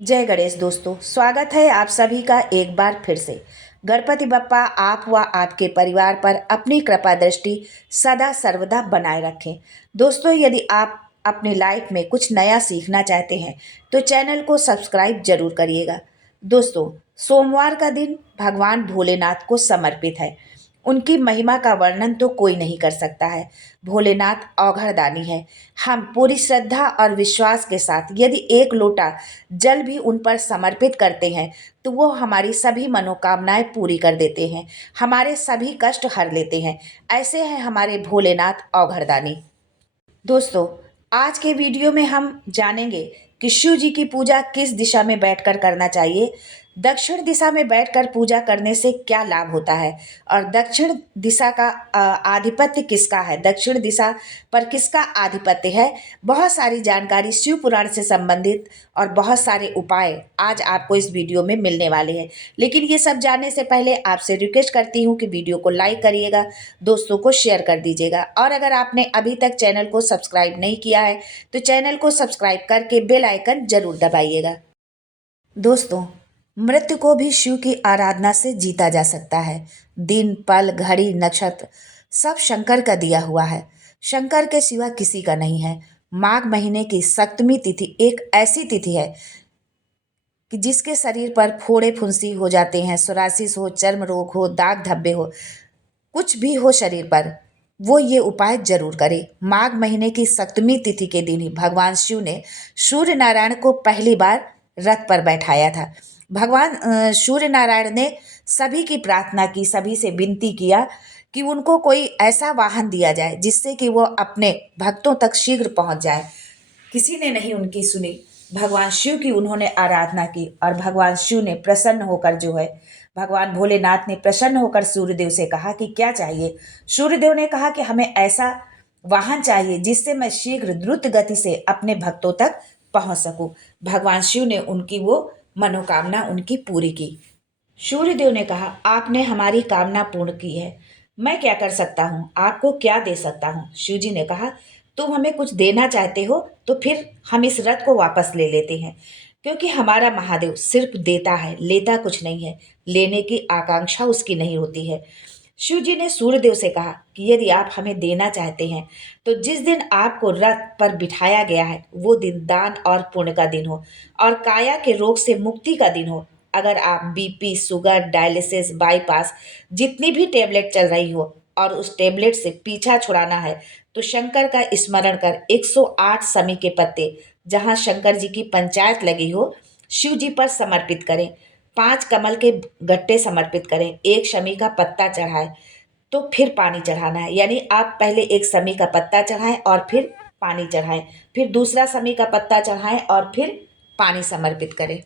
जय गणेश दोस्तों, स्वागत है आप सभी का एक बार फिर से। गणपति बप्पा आप व आपके परिवार पर अपनी कृपा दृष्टि सदा सर्वदा बनाए रखें। दोस्तों, यदि आप अपनी लाइफ में कुछ नया सीखना चाहते हैं तो चैनल को सब्सक्राइब जरूर करिएगा। दोस्तों, सोमवार का दिन भगवान भोलेनाथ को समर्पित है। उनकी महिमा का वर्णन तो कोई नहीं कर सकता है। भोलेनाथ अवघड़दानी है। हम पूरी श्रद्धा और विश्वास के साथ यदि एक लोटा जल भी उन पर समर्पित करते हैं तो वो हमारी सभी मनोकामनाएं पूरी कर देते हैं, हमारे सभी कष्ट हर लेते हैं। ऐसे हैं हमारे भोलेनाथ अवघड़दानी। दोस्तों, आज के वीडियो में हम जानेंगे कि शिव जी की पूजा किस दिशा में बैठकर करना चाहिए। दक्षिण दिशा में बैठकर पूजा करने से क्या लाभ होता है और दक्षिण दिशा का आधिपत्य किसका है, दक्षिण दिशा पर किसका आधिपत्य है। बहुत सारी जानकारी शिव पुराण से संबंधित और बहुत सारे उपाय आज आपको इस वीडियो में मिलने वाले हैं। लेकिन ये सब जानने से पहले आपसे रिक्वेस्ट करती हूँ कि वीडियो को लाइक करिएगा, दोस्तों को शेयर कर दीजिएगा और अगर आपने अभी तक चैनल को सब्सक्राइब नहीं किया है तो चैनल को सब्सक्राइब करके बेल आइकन जरूर दबाइएगा। दोस्तों, मृत्यु को भी शिव की आराधना से जीता जा सकता है। दिन, पल, घड़ी, नक्षत्र सब शंकर का दिया हुआ है। शंकर के सिवा किसी का नहीं है। माघ महीने की सप्तमी तिथि एक ऐसी तिथि है कि जिसके शरीर पर फोड़े फुंसी हो जाते हैं, सोरासिस हो, चर्म रोग हो, दाग धब्बे हो, कुछ भी हो शरीर पर, वो ये उपाय जरूर करे। माघ महीने की सप्तमी तिथि के दिन ही भगवान शिव ने सूर्य नारायण को पहली बार रथ पर बैठाया था। भगवान सूर्य नारायण ने सभी की प्रार्थना की, सभी से विनती किया कि उनको कोई ऐसा वाहन दिया जाए जिससे कि वो अपने भक्तों तक शीघ्र पहुंच जाए। किसी ने नहीं उनकी सुनी। भगवान शिव की उन्होंने आराधना की और भगवान शिव ने प्रसन्न होकर जो है, भगवान भोलेनाथ ने प्रसन्न होकर सूर्यदेव से कहा कि क्या चाहिए। सूर्यदेव ने कहा कि हमें ऐसा वाहन चाहिए जिससे मैं शीघ्र द्रुत गति से अपने भक्तों तक पहुंच सकूं। भगवान शिव ने उनकी वो मनोकामना उनकी पूरी की। सूर्यदेव ने कहा, आपने हमारी कामना पूर्ण की है, मैं क्या कर सकता हूँ, आपको क्या दे सकता हूँ। शिव जी ने कहा, तुम हमें कुछ देना चाहते हो तो फिर हम इस रथ को वापस ले लेते हैं, क्योंकि हमारा महादेव सिर्फ देता है, लेता कुछ नहीं है। लेने की आकांक्षा उसकी नहीं होती है। शिव जी ने सूर्यदेव से कहा कि यदि आप हमें देना चाहते हैं तो जिस दिन आपको रथ पर बिठाया गया है वो दिन दान और पुण्य का दिन हो और काया के रोग से मुक्ति का दिन हो। अगर आप बीपी, शुगर, डायलिसिस, बाईपास जितनी भी टेबलेट चल रही हो और उस टेबलेट से पीछा छुड़ाना है तो शंकर का स्मरण कर 108 समी के पत्ते जहां शंकर जी की पंचायत लगी हो शिव जी पर समर्पित करें। 5 कमल के गट्टे समर्पित करें, एक शमी का पत्ता चढ़ाएं तो फिर पानी चढ़ाना है। यानी आप पहले एक शमी का पत्ता चढ़ाएं और फिर पानी चढ़ाएं, फिर दूसरा शमी का पत्ता चढ़ाएं और फिर पानी समर्पित करें।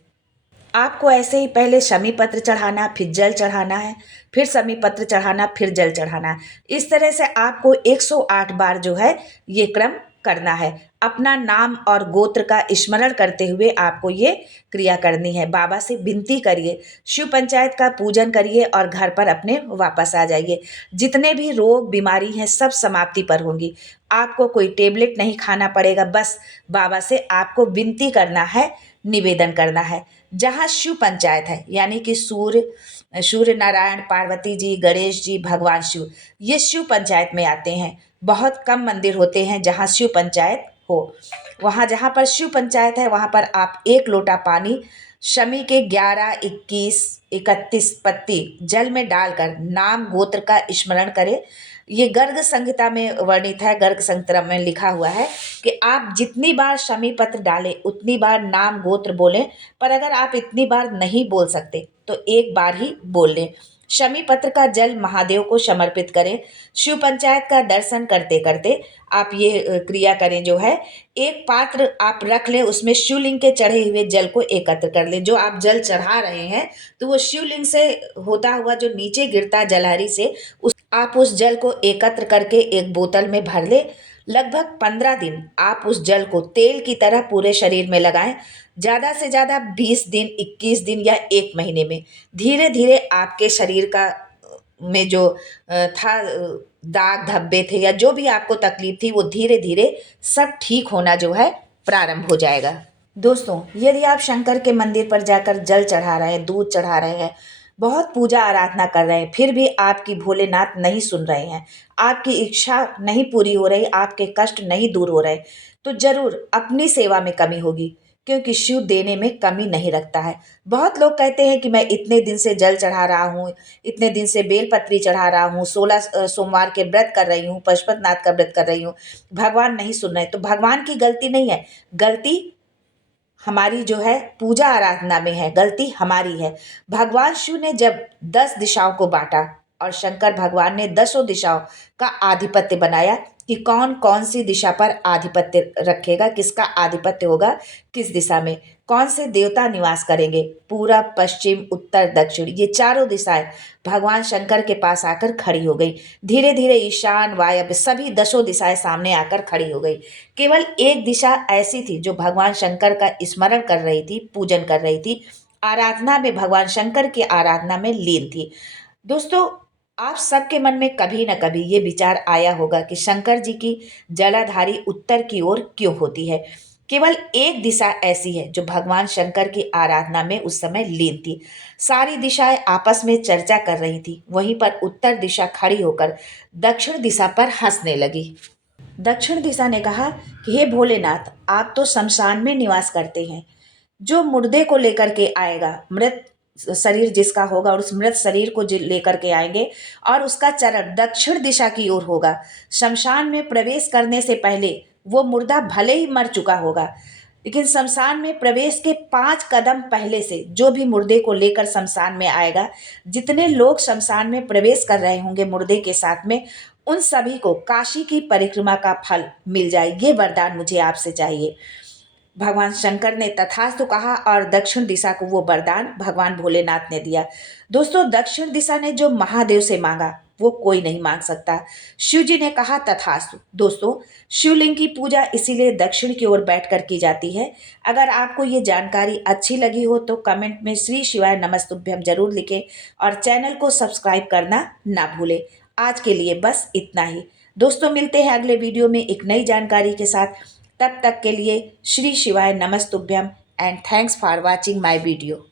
आपको ऐसे ही पहले शमी पत्र चढ़ाना, फिर जल चढ़ाना है, फिर शमी पत्र चढ़ाना, फिर जल चढ़ाना है। इस तरह से आपको 108 बार जो है ये क्रम करना है। अपना नाम और गोत्र का स्मरण करते हुए आपको ये क्रिया करनी है। बाबा से विनती करिए, शिव पंचायत का पूजन करिए और घर पर अपने वापस आ जाइए। जितने भी रोग बीमारी हैं सब समाप्ति पर होंगी। आपको कोई टेबलेट नहीं खाना पड़ेगा, बस बाबा से आपको विनती करना है, निवेदन करना है। जहाँ शिव पंचायत है यानी कि सूर्य नारायण, पार्वती जी, गणेश जी, भगवान शिव, ये शिव पंचायत में आते हैं। बहुत कम मंदिर होते हैं जहाँ शिव पंचायत हो। वहाँ जहाँ पर शिव पंचायत है वहाँ पर आप एक लोटा पानी शमी के 11, 21, 31 पत्ती जल में डालकर नाम गोत्र का स्मरण करें। ये गर्ग संहिता में वर्णित है, गर्ग संहिता में लिखा हुआ है कि आप जितनी बार शमी पत्र डालें उतनी बार नाम गोत्र बोलें, पर अगर आप इतनी बार नहीं बोल सकते तो एक बार ही बोल लें। शमी पत्र का जल महादेव को समर्पित करें। शिव पंचायत का दर्शन करते करते आप ये क्रिया करें जो है। एक पात्र आप रख लें, उसमें शिवलिंग के चढ़े हुए जल को एकत्र कर लें। जो आप जल चढ़ा रहे हैं तो वो शिवलिंग से होता हुआ जो नीचे गिरता है जलहरी से, आप उस जल को एकत्र करके एक बोतल में भर लें। लगभग 15 दिन आप उस जल को तेल की तरह पूरे शरीर में लगाएं। ज़्यादा से ज़्यादा 20 दिन, 21 दिन या एक महीने में धीरे धीरे आपके शरीर का में जो था दाग धब्बे थे या जो भी आपको तकलीफ थी वो धीरे धीरे सब ठीक होना जो है प्रारंभ हो जाएगा। दोस्तों, यदि आप शंकर के मंदिर पर जाकर जल चढ़ा रहे हैं, दूध चढ़ा रहे हैं, बहुत पूजा आराधना कर रहे हैं, फिर भी आपकी भोलेनाथ नहीं सुन रहे हैं, आपकी इच्छा नहीं पूरी हो रही, आपके कष्ट नहीं दूर हो रहे, तो जरूर अपनी सेवा में कमी होगी, क्योंकि शिव देने में कमी नहीं रखता है। बहुत लोग कहते हैं कि मैं इतने दिन से जल चढ़ा रहा हूँ, इतने दिन से बेलपत्री चढ़ा रहा हूँ, 16 सोमवार के व्रत कर रही हूँ, पशुपतिनाथ का व्रत कर रही हूँ, भगवान नहीं सुन रहे। तो भगवान की गलती नहीं है, गलती हमारी जो है पूजा आराधना में है, गलती हमारी है। भगवान शिव ने जब 10 दिशाओं को बांटा और शंकर भगवान ने 10 दिशाओं का आधिपत्य बनाया कि कौन कौन सी दिशा पर आधिपत्य रखेगा, किसका आधिपत्य होगा, किस दिशा में कौन से देवता निवास करेंगे। पूरब, पश्चिम, उत्तर, दक्षिण, ये चारों दिशाएं भगवान शंकर के पास आकर खड़ी हो गई। धीरे धीरे ईशान, वायव्य, सभी 10 दिशाएं सामने आकर खड़ी हो गई। केवल एक दिशा ऐसी थी जो भगवान शंकर का स्मरण कर रही थी, पूजन कर रही थी, आराधना में, भगवान शंकर की आराधना में लीन थी। दोस्तों, आप सबके मन में कभी न कभी ये विचार आया होगा कि शंकर जी की जलाधारी उत्तर की ओर क्यों होती है। केवल एक दिशा ऐसी है जो भगवान शंकर की आराधना में उस समय लीन थी। सारी दिशाएं आपस में चर्चा कर रही थी। वहीं पर उत्तर दिशा खड़ी होकर दक्षिण दिशा पर हंसने लगी। दक्षिण दिशा ने कहा कि हे भोलेनाथ, आप तो शमशान में निवास करते हैं। जो मुर्दे को लेकर के आएगा, मृत शरीर जिसका होगा और उस मृत शरीर को लेकर के आएंगे और उसका चरण दक्षिण दिशा की ओर होगा। शमशान में प्रवेश करने से पहले वो मुर्दा भले ही मर चुका होगा, लेकिन शमशान में प्रवेश के 5 कदम पहले से जो भी मुर्दे को लेकर शमशान में आएगा, जितने लोग शमशान में प्रवेश कर रहे होंगे मुर्दे के साथ में, उन सभी को काशी की परिक्रमा का फल मिल जाए। ये वरदान मुझे आपसे चाहिए। भगवान शंकर ने तथास्तु कहा और दक्षिण दिशा को वो वरदान भगवान भोलेनाथ ने दिया। दोस्तों, दक्षिण दिशा ने जो महादेव से मांगा वो कोई नहीं मांग सकता। शिव जी ने कहा तथास्तु। दोस्तों, शिवलिंग की पूजा इसीलिए दक्षिण की ओर बैठकर की जाती है। अगर आपको ये जानकारी अच्छी लगी हो तो कमेंट में श्री शिवाय नमस्तुभ्यम जरूर लिखें और चैनल को सब्सक्राइब करना ना भूलें। आज के लिए बस इतना ही। दोस्तों, मिलते हैं अगले वीडियो में एक नई जानकारी के साथ। तब तक के लिए श्री शिवाय नमस्तुभ्यम and thanks for watching my video.